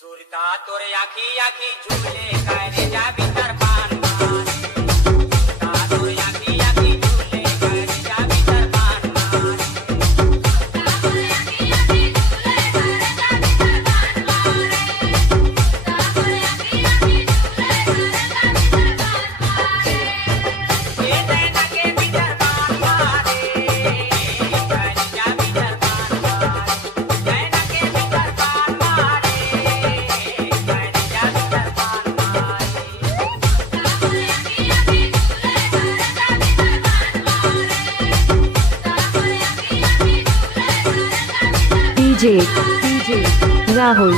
सुरता तोर आखी आखी झूले करे जाबी तर पान मारे सुरता तोर आखी आखी झूले करे जाबी तर पान मारे सुरता तोर आखी आखी झूले करे जाबी तर पान मारे सुरता तोर आखी आखी झूले करे जाबी तर पान मारे ये नैना के भीतर पान मारे करे जाबी तर पान मारे नैना के भीतर पान मारे DJ Rahul